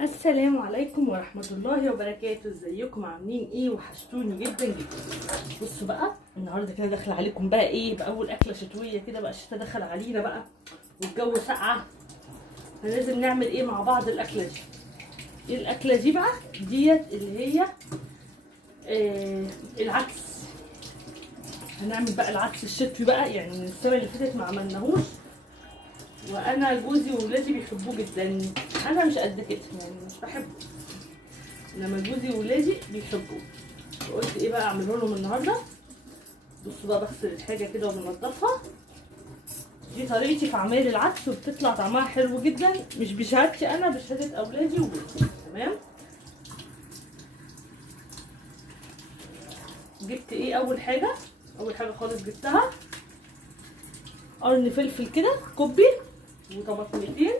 السلام عليكم ورحمة الله وبركاته. ازيكم عاملين ايه؟ وحشتوني جدا جدا. بصوا بقى النهارده كده داخله عليكم بقى ايه باول اكله شتويه كده. بقى الشتا دخل علينا بقى والجو ساقعه، فلازم نعمل ايه مع بعض الاكله دي. ايه الاكله دي بقى؟ ديت اللي هي العدس. هنعمل بقى العدس الشتوي بقى، يعني من السنه اللي فاتت ما عملناهوش، وانا جوزي وولادي بيحبوه جدا. انا مش قد كده يعني مش بحبه، انما جوزي وولادي بيحبوه. فقلت ايه بقى اعمله لهم النهارده. بصوا بقى بغسل الحاجه كده وبنضفها. دي طريقتي في اعمال العدس وبتطلع طعمها حلو جدا، مش بشهادتي انا، بشهاده اولادي وجوزي. تمام. جبت ايه اول حاجه خالص جبتها قرن فلفل كده كوبي، وطماطميتين،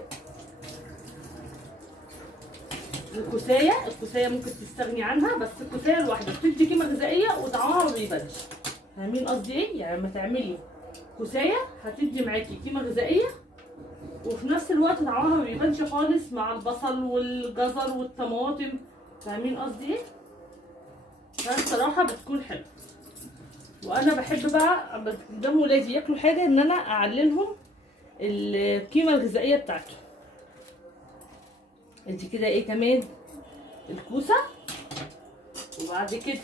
الكوسايه ممكن تستغني عنها، بس الكوسايه الواحده بتدي قيمه غذائيه وطعمها ما بيبانش. فاهمين قصدي ايه؟ يعني لما تعملي كوسايه هتدي معاكي قيمه غذائيه، وفي نفس الوقت طعمها ما بيبانش خالص مع البصل والجزر والطماطم. فاهمين قصدي ايه؟ فالصراحه بتكون حلوه. وانا بحب بقى قدام ولادي ياكلوا حاجه ان انا اعللهم القيمه الغذائيه بتاعته. ادي كده ايه كمان الكوسه، وبعد كده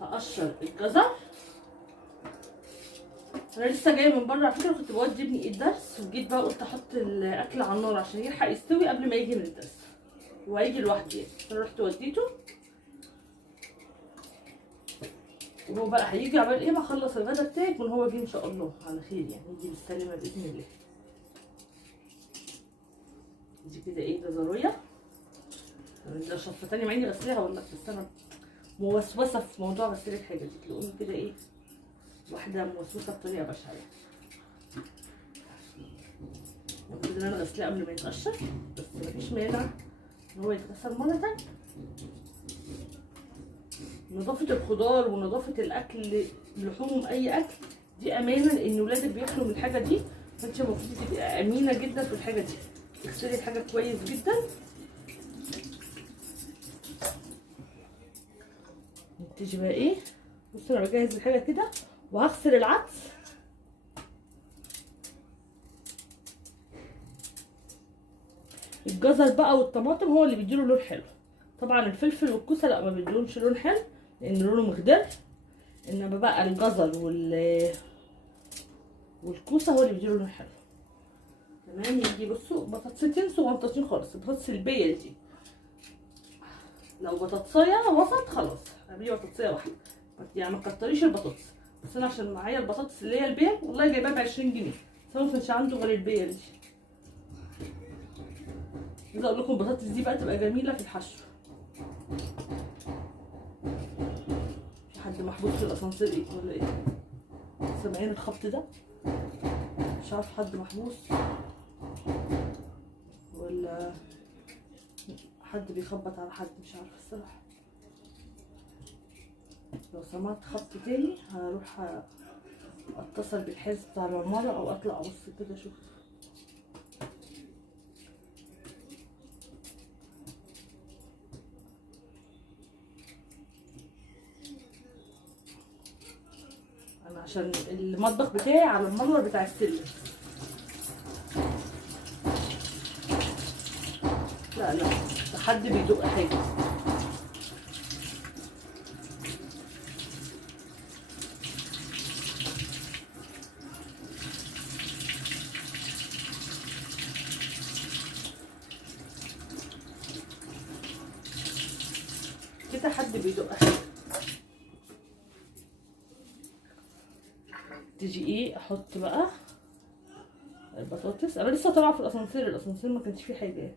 هقشر الجزر. انا لسه جايه من بره على فكره، كنت بودي ابني الدرس وجيت بقى قلت احط الاكل على النار عشان يلحق يستوي قبل ما يجي من الدرس، وهيجي لوحده يعني. فرحت وديته وهو بقى هيجي عبال ايه ما اخلص الغدا بتاعي يكون هو جه ان شاء الله على خير، يعني يجي بالسلامه باذن الله. دي كده ايه جزريه، ده شفه تانيه مع اني غسلاها والله، بس انا موسوسه في موضوع غسيل الحاجه دي. تلاقوني كده ايه واحده موسوسه بطريقه بشعه. المفروض ان انا غسلاه قبل ما يتقشر، بس مفيش مانع ان هو يتغسل مره تانيه. نظافه الخضار ونظافه الاكل، لحوم اي اكل دي امانه، لان ولادك بياكلوا من الحاجه دي، فانت المفروض تبقي امينه جدا في الحاجه دي. تغسلي الحاجه كويس جدا. تيجي بقى ايه، بصوا انا بجهز الحاجه كده وهغسل العدس. الجزر بقى والطماطم هو اللي بيديله لون حلو. طبعا الفلفل والكوسه لا ما بيديلهمش لون حلو لان لونه مخضر، انما بقى الجزر والكوسه هو اللي بيديله لون حلو. تمام. يجي بصوا بطاطستين صغنطتين خالص، البطاطس البيه دي. لو بطاطسايه وسط خلاص اعملي بطاطسايه واحده، يعني ما تكتريش البطاطس. بس انا عشان معايا البطاطس اللي هي البيه والله جايباها ب 20 جنيه، بس انا ما كانش عنده غير البيه دي. عايزه اقول لكم البطاطس دي بقى تبقى جميله في الحشو. في حد محبوس في الاسانسير ايه ولا ايه؟ سامعين الخبط ده؟ مش عارف حد محبوس ولا حد بيخبط على حد، مش عارفه الصراحه. لو سمعت خبط تاني هروح اتصل بالحارس بتاع العماره او اطلع ابص كده اشوف. انا عشان المطبخ بتاعي على المنور بتاع السلم. لا ده حد بيدق حاجه. كده حد بيدق حاجه. تيجي ايه احط بقى البطاطس. انا لسه طالعه في الاسانسير ما كانش فيه حاجه.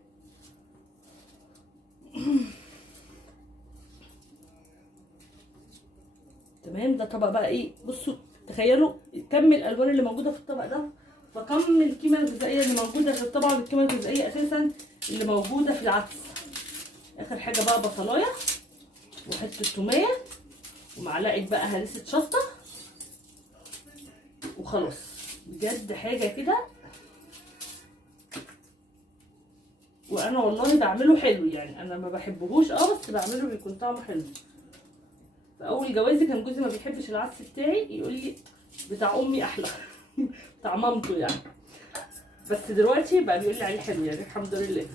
تمام. ده طبق بقى ايه، بصوا تخيلوا كم الالوان اللي موجوده في الطبق ده، فكم القيمه الغذائيه اللي موجوده في الطبق، القيمه الغذائيه اساسا اللي موجوده في العدس. اخر حاجه بقى بصلايه وحته توميه ومعلقه بقى هريسه شطه وخلاص. بجد حاجه كده وانا والله بعمله حلو يعني، انا ما بحبهوش بس بعمله بيكون طعمه حلو. في اول جوازي كان جوزي ما بيحبش العدس بتاعي، يقول لي بتاع امي احلى بتاع مامته يعني. بس دلوقتي بقى بيقول لي عليه حلو يعني الحمد لله.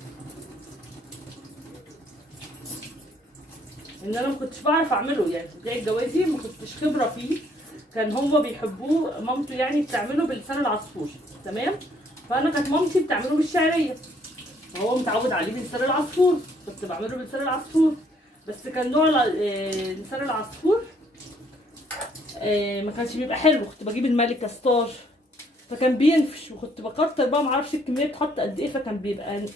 ان انا ما كنتش بعرف اعمله يعني في بدايه جوازي، ما كنتش خبره فيه. كان هما بيحبوه، مامته يعني بتعمله بلسان العصفور، تمام. فانا كانت مامتي بتعمله بالشعريه، فهو متعود عليه بلسان العصفور، كنت بعمله بلسان العصفور. بس كان نوع لسان العصفور ما كانش بيبقى حلو، كنت بجيب الملكه ستار فكان بينفش، وكنت بكتر بقى معرفش الكميه بتحط قد ايه، فكان بيبقى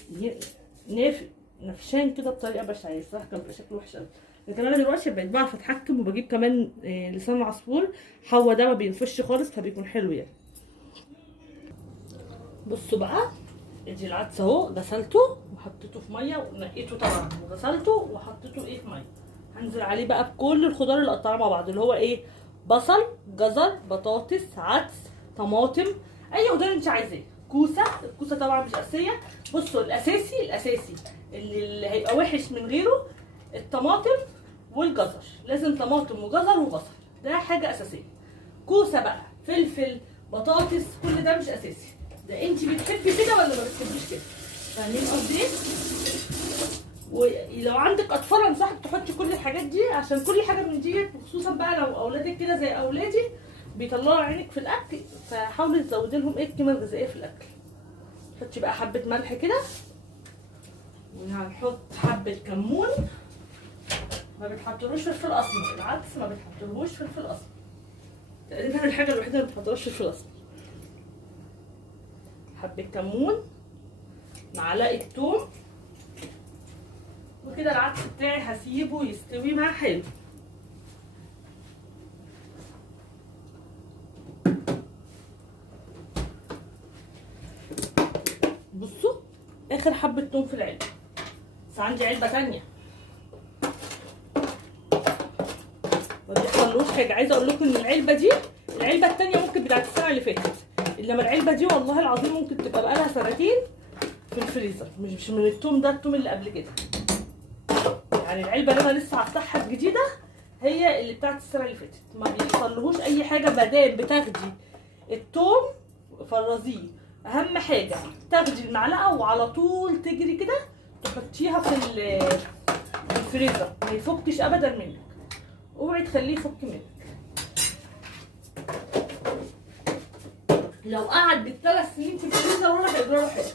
نفشان كده بطريقه بشعه الصراحه، كان بيبقى شكله وحش قوي. لكن انا دلوقتي بقيت بعرف اتحكم، وبجيب كمان لسان العصفور حوا ده ما بينفش خالص فبيكون حلو يعني. بصوا بقى، ادي العدس اهو غسلته وحطيته في ميه ونقيته طبعا، وغسلته وحطيته في ميه. هنزل عليه بقى بكل الخضار اللي قطعناه مع بعض، اللي هو بصل، جزر، بطاطس، عدس، طماطم، اي خضار انت عايزاه، كوسه. الكوسه طبعا مش اساسيه. بصوا الاساسي اللي هيبقى وحش من غيره الطماطم والجزر، لازم طماطم وجزر وبصل، ده حاجه اساسيه. كوسه بقى، فلفل، بطاطس، كل ده مش اساسي. ده انت بتحبي كده ولا ما بتحبيش كده؟ فاهمين قصدي ايه؟ ولو عندك اطفال انصحك تحطي كل الحاجات دي، عشان كل حاجه من دي، وخصوصا بقى لو اولادك كده زي اولادي بيطلعوا عينك في الاكل، فحاولي تزودي لهم القيمه الغذائيه في الاكل. حطي بقى حبه ملح كده، وهنحط حبه كمون. ما بتحطلوش فلفل اسمر، العدس ما بتحطلوش فلفل اسمر، تقريبا الحاجه الوحيده اللي ما بتحطلوش فلفل اسمر. حبه كمون، معلقه توم، وكده العدس بتاعي هسيبه يستوي معاه حلو. بصوا اخر حبه توم في العلبه، بس عندي علبه تانية ما بيحصلوش حاجه. عايزه اقول لكم ان العلبه التانية ممكن بتاعت السنه اللي فاتت، انما العلبه دي والله العظيم ممكن تبقى بقالها سنتين في الفريزر، مش من التوم ده، التوم اللي قبل كده يعني. العلبه اللي انا لسه هفتحها الجديده هي اللي بتاعت السنه اللي فاتت، ما بيحصلهوش اي حاجه. مادام بتاخدي التوم فرزيه، اهم حاجه تاخدي المعلقه وعلى طول تجري كده تحطيها في الفريزر، ما يفكش ابدا منك، اوعي تخليه يفك منك. لو قعد بالثلاث سنين في الفريزر ولا هيجرى له حاجه.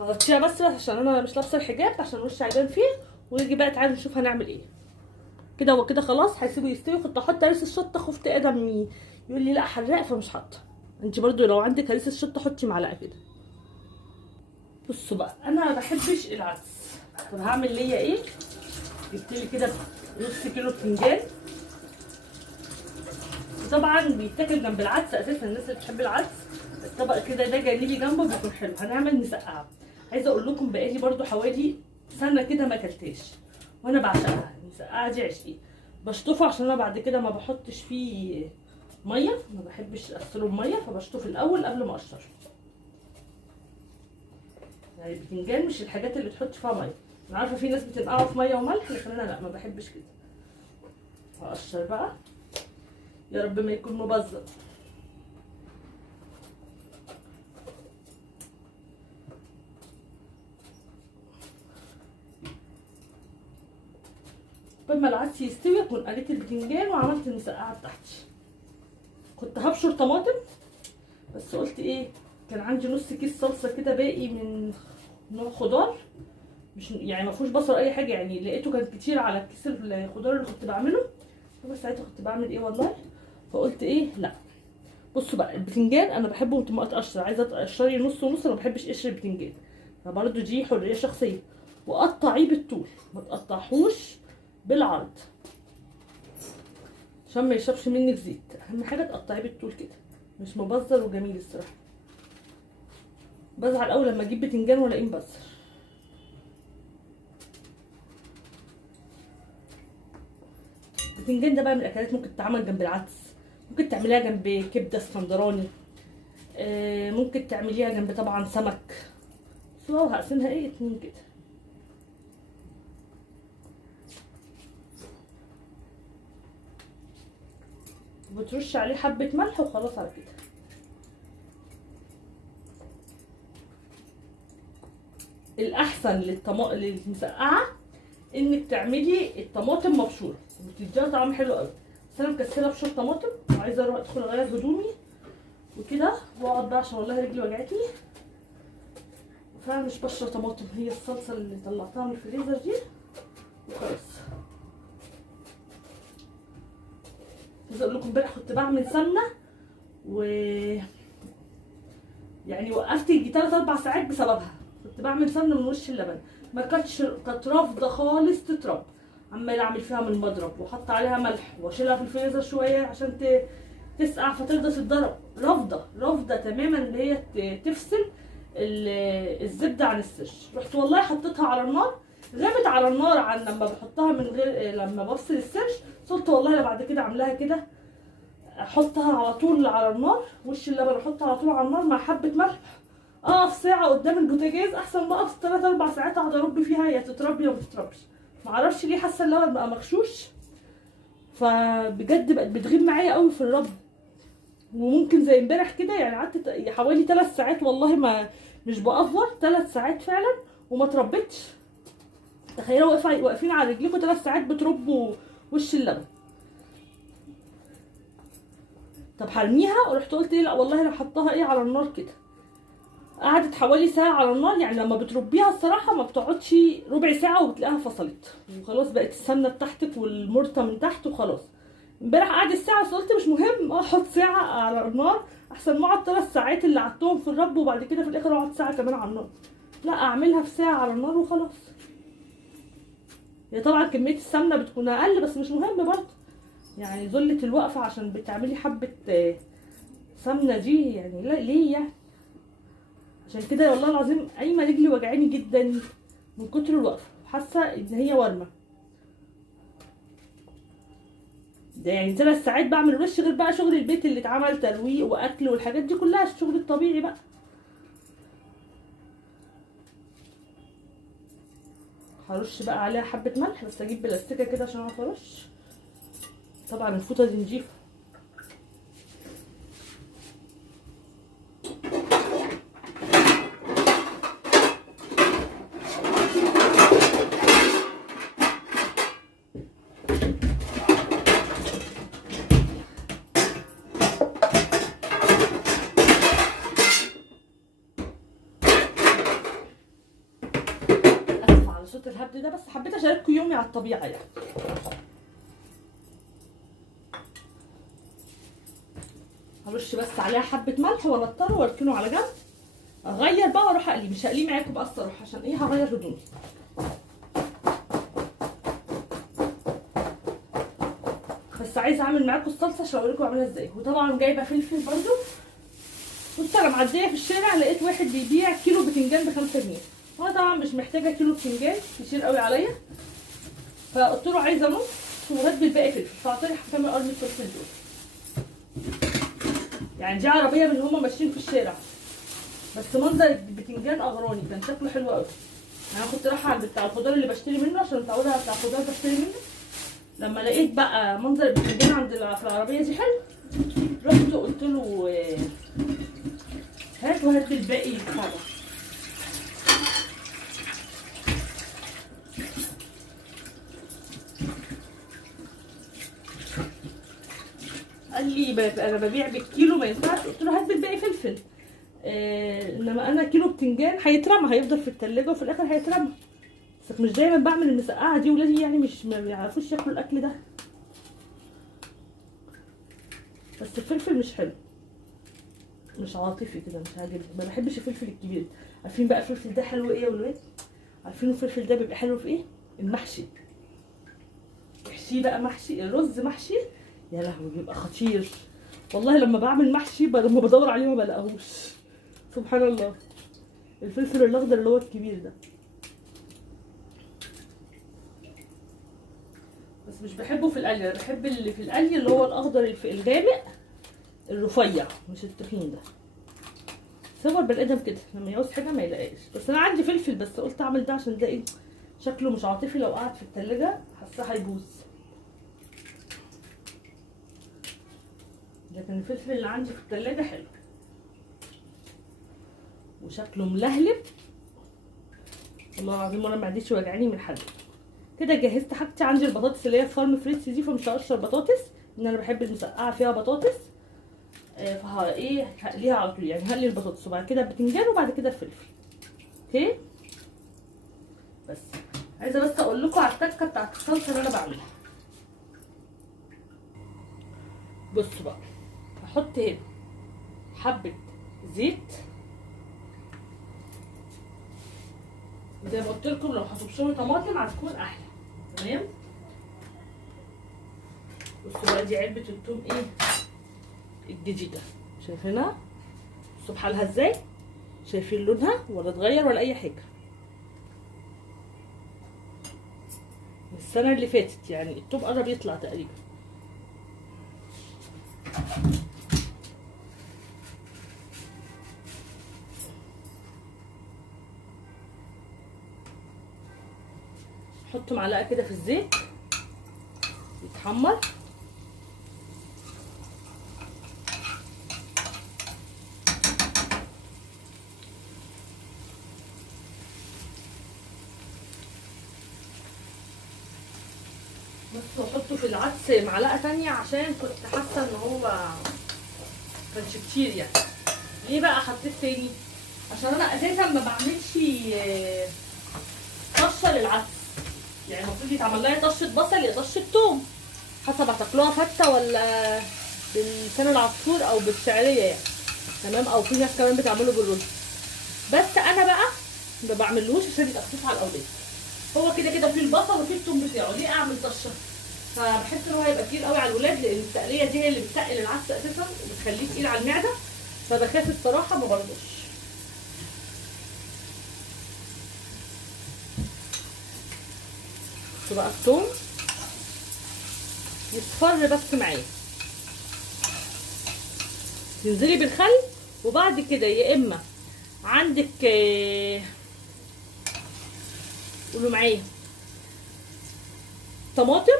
هغطيها بس عشان انا مش لابسه الحجاب، عشان وشي عيدان فيه. ونيجي بقى تعالوا نشوف هنعمل ايه. كده وكده خلاص هسيبه يستوي. كنت احط هريسه الشطه، خفت ادم يقول لي لا حراق، فمش حاطه. انت برضو لو عندك هريسه الشطه حطي معلقه كده. بصوا بقى، انا ما بحبش العدس، طب هعمل ليا ايه؟ جبت لي كده نص كيلو بتنجان، طبعا بيتاكل جنب العدس اساسا، الناس اللي بتحب العدس الطبق كده ده جانبي جنبه بيكون حلو. هنعمل مسقعه. عايزه اقول لكم بقالي برضو حوالي سنه كده ما اكلتهاش، وانا بعشقها. المسقعه دي عشقي. بشطفه عشان انا بعد كده ما بحطش فيه ميه، ما بحبش اغسله بميه، فبشطفه الاول قبل ما اقشره. يعني البتنجان مش الحاجات اللي تحط فيها ميه. انا عارفه في ناس بتنقعه في ميه وملح، لكن انا لا، ما بحبش كده. هقشر بقى، يا رب ما يكون مبذر. لما العدس يستوي اكون قليت البتنجان وعملت المسقعه بتاعتي. كنت هبشر طماطم، بس قلت ايه، كان عندي نص كيس صلصه كده باقي من نوع خضار، مش يعني ما فيهوش بصل اي حاجه يعني، لقيته كان كتير على كيس الخضار اللي كنت بعمله. بس ساعتها كنت بعمل ايه والله، فقلت ايه لا. بصوا بقى، البتنجان انا بحبه متقشر، عايزه تقشري نص ونص، انا ما بحبش قشر البتنجان، فبرضه دي حريه شخصيه. وقطعيه بالطول، ما تقطعهوش بالعرض عشان ما يشربش منك زيت. اهم حاجه تقطعيه بالطول كده، مش مبذر وجميل الصراحه. بزعل اول لما اجيب بتنجان والاقيه مبذر. البتنجان ده بقى من الاكلات ممكن تتعمل جنب العدس، ممكن تعمليها جنب كبده اسكندراني، ممكن تعمليها جنب طبعا سمك، سوا، وهقسمها ايه 2 كده. وبترش عليه حبة ملح وخلاص على كده. الأحسن للمسقعة انك تعملي الطماطم مبشورة، بتديها طعم حلو قوي. بس انا مكسلة ابشر طماطم وعايزة اروح ادخل اغير هدومي وكده واقعد بقى عشان والله رجلي وجعتني، فانا مش بشر طماطم. هي الصلصة اللي طلعتها من الفريزر دي وخلاص. عايزة اقول لكم امبارح كنت بعمل سمنة و يعني وقفت يجي 3-4 ساعات بسببها. كنت بعمل سمنة من وش اللبن، ما كانت رافضة خالص تترب. عمالة اعمل فيها من المضرب واحط عليها ملح واشيلها في الفريزر شوية عشان تسقع فترضى تتضرب. رافضة تماما ان هي تفصل الزبدة عن السش. رحت والله حطيتها على النار، غابت على النار عن لما بحطها من غير لما بفصل السش. قلت والله انا بعد كده عاملاها كده، احطها على طول على النار وش اللبن، احطها على طول على النار مع حبة ملح، اقف ساعة قدام البوتاجاز احسن ما اقف 3-4 ساعات اقعد ارب فيها يا تتربي يا ما تتربش. معرفش ليه حاسة اللبن بقى مغشوش، فبجد بقت بتغيب معايا قوي في الرب. وممكن زي امبارح كده يعني قعدت حوالي 3 ساعات والله، ما مش بأفور، 3 ساعات فعلا وما تربتش. تخيلوا واقفين على رجليكم 3 ساعات بتربوا وش اللبن. طب هرميها، ورحت قلت ايه لا والله انا حطاها ايه على النار كده. قعدت حوالي ساعة على النار، يعني لما بتربيها الصراحة ما بتقعدش ربع ساعة وبتلاقيها فصلت وخلاص بقت السمنة بتاعتك والمرتة من تحت وخلاص. امبارح قعدت ساعة بس قلت مش مهم احط ساعة على النار احسن ما اقعد 3 ساعات اللي قعدتهم في الرب وبعد كده في الاخر اقعد ساعة كمان على النار. لا اعملها في ساعة على النار وخلاص. هي طبعا كمية السمنة بتكون اقل بس مش مهم برضه، يعني ذلة الوقفة عشان بتعملي حبة سمنة دي يعني لا ليه يعني. عشان كده والله العظيم قايمة رجلي وجعاني جدا من كتر الوقفة، حاسة ان هي ورمة. ده يعني 3 ساعات بعمل وش غير بقى شغل البيت اللي اتعمل ترويق واكل والحاجات دي كلها، الشغل الطبيعي بقى. هرش بقى عليها حبة ملح، بس اجيب بلاستيكة كده عشان اعرف ارش. طبعا الفوطة دي نضيفة. صوت الهبد ده بس حبيت اشارككم يومي على الطبيعه يعني. هرش بس عليها حبه ملح وانطره واركنه على جنب. اغير بقى واروح اقليه، مش هقليه معاكم بقى الصراحه عشان ايه هغير هدومي. بس عايزه اعمل معاكم الصلصه عشان اوريكم اعملها ازاي. وطبعا جايبه فلفل برده. بصوا انا معديه في الشارع لقيت واحد بيبيع كيلو بتنجان ب5 جنيه، وانا طبعا مش محتاجه كيلو بتنجان كتير قوي عليا، فقلت له عايزه نص وهات بالباقي فلفل، فاعطاني كام قرن الفلفل دول. يعني دي عربيه من اللي هم ماشيين في الشارع، بس منظر البتنجان اغراني، كان شكله حلو قوي. انا كنت رايحه عند بتاع الخضار اللي بشتري منه عشان متعوده على بتاع الخضار بشتري منه. لما لقيت بقى منظر البتنجان عند في العربيه دي حلو، رحت قلت له هات وهات بالباقي بتاعه. قال لي انا ببيع بالكيلو ما ينفعش، قلت له هات بالباقي فلفل. انما انا كيلو بتنجان هيترمى، هيفضل في التلاجة وفي الاخر هيترمى. بس مش دايما بعمل المسقعه دي، ولادي يعني مش ما بيعرفوش ياكلوا الاكل ده. بس الفلفل مش حلو، مش عاطفي كده، مش عاجبني، ما بحبش الفلفل الكبير. عارفين بقى الفلفل ده حلو ايه يا ولاد؟ عارفين الفلفل ده بيبقى حلو في ايه؟ المحشي. احشيه بقى محشي، الرز محشي، يا لهوي بيبقى خطير والله. لما بعمل محشي لما بدور عليه ما بلاقيهوش، سبحان الله. الفلفل الاخضر اللي هو الكبير ده، بس مش بحبه في القلي. انا بحب اللي في القلي اللي هو الاخضر الغامق الرفيع، مش التخين ده. هو البني ادم كده لما يعوز حاجه ما يلاقيش. بس انا عندي فلفل، بس قلت اعمل ده عشان ده ايه شكله مش عاطفي، لو قعد في التلاجة حاساه هيبوظ. لكن الفلفل اللي عندي في التلاجة حلو وشكله ملهلب والله العظيم، وانا معدتي وجعاني من حد كده. جهزت حاجتي. عندي البطاطس اللي هي فارم فريتس دي، فمش هقشر بطاطس ان انا بحب المسقعه فيها بطاطس. ايه هقليها على طول، يعني هقلي البطاطس وبعد كده البتنجان وبعد كده الفلفل. اوكي. بس عايزه بس اقول لكم على التكه بتاعت الصلصه اللي انا بعملها. بصوا بقى، هحط هنا حبه زيت زي ما قلت لكم، لو هتبشروا طماطم هتكون احلى. تمام. بصوا بقى، دي علبه الثوم ايه الجديده، شايفينها؟ بصوا بحالها ازاي، شايفين لونها ولا اتغير ولا اي حاجه من السنه اللي فاتت، يعني الثوم قرب يطلع تقريبا. حط معلقه كده في الزيت يتحمر. بس واحطه في العدس معلقه تانية عشان كنت حاسه ان هو كانش كتير يعني. ليه بقى حطيت تاني؟ عشان انا اساسا ما بعملش طشه للعدس، يعني المفروض يتعمل لها طشه بصل يا طشه توم حسب هتاكلوها فته ولا باللسان العصفور او بالشعريه يعني. تمام. او في ناس كمان بتعمله بالرز، بس انا بقى ما بعملوش عشان يبقى خفيف على الاولاد. هو كده كده فيه البصل وفيه التوم بتاعه، ليه اعمل طشه؟ فبحس ان هو هيبقى تقيل قوي على الولاد، لان التقليه دي هي اللي بتقل العدس اساسا وبتخليه تقيل على المعده، فبخاف الصراحه ما برضوش. بصوا بقى الثوم يصفر بس معايا، تنزلي بالخل وبعد كده يا اما عندك قولوا معايا طماطم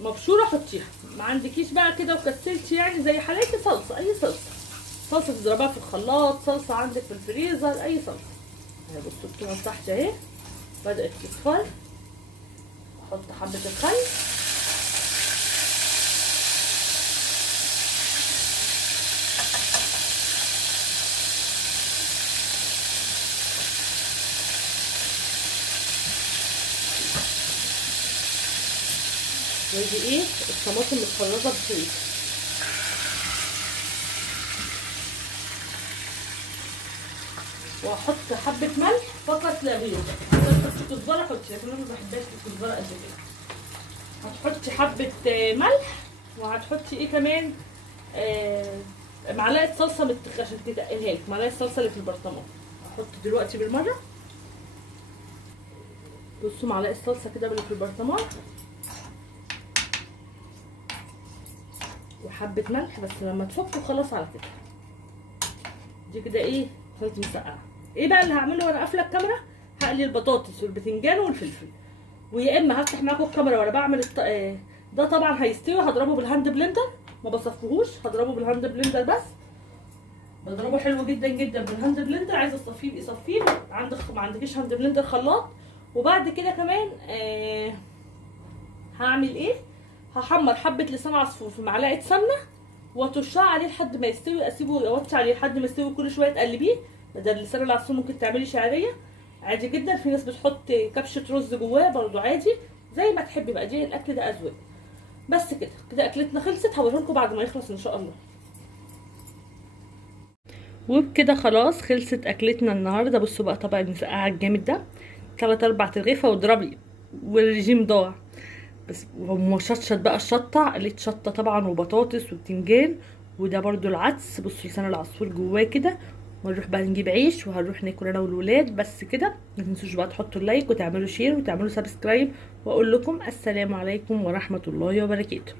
مبشوره حطيها، ما عندكيش بقى كده وكسلتي يعني زي حالاتي صلصه، اي صلصه تضربها في الخلاط، صلصه عندك في الفريزر، اي صلصه. اهي بصوا التومه تحت اهي بدات تصفر، احط حبه الخل ودي ايه الطماطم متفرزه بخيط، واحط حبه ملح فقط لا غير. تحطي كزبره حطي، لكن انا ما بحبهاش الكزبره قد كده. هتحطي حبه ملح، وهتحطي ايه كمان معلقه صلصه عشان تتقلها لك، معلقه صلصه اللي في البرطمان هحط دلوقتي بالمره. بصوا معلقه صلصه كده اللي في البرطمان وحبه ملح بس لما تفكوا خلاص على كده. دي كده ايه خلطه مسقعه. ايه بقى اللي هعمله وانا قافله الكاميرا؟ هقلي البطاطس والبتنجان والفلفل، ويا اما هفتح معاكم الكاميرا وانا بعمل ده طبعا هيستوي. هضربه بالهاند بلندر، ما بصفيهوش، هضربه بالهاند بلندر بس بضربه حلو جدا جدا بالهاند بلندر. عايزه تصفيه بقي صفيه، ما عندكيش هاند بلندر خلاط. وبعد كده كمان هعمل ايه؟ هحمر حبه لسان عصفور في معلقه سمنه واترشها عليه لحد ما يستوي، اسيبه اوطي عليه لحد ما يستوي، كل شويه تقلبيه. بدل لسان العصفور ممكن تعملي شعريه عادي جدا، في ناس بتحط كبشه رز جواه برضو عادي، زي ما تحبي بقى. دي الاكل ده اذواق. بس كده كده اكلتنا خلصت، هوريها لكم بعد ما يخلص ان شاء الله. وبكده خلاص خلصت اكلتنا النهارده. بصوا بقى طبق المسقعه الجامد ده 3-4 ترغيفه واضربي والرجيم ضاع. بس ومشطشط بقى الشطه، قليت شطه طبعا وبطاطس وبتنجان، وده برضو العدس. بصوا لسان العصفور جواه كده. ونروح بقى نجيب عيش وهنروح ناكل انا والولاد. بس كده ما تنسوش بقى تحطوا اللايك وتعملوا شير وتعملوا سبسكرايب، واقول لكم السلام عليكم ورحمه الله وبركاته.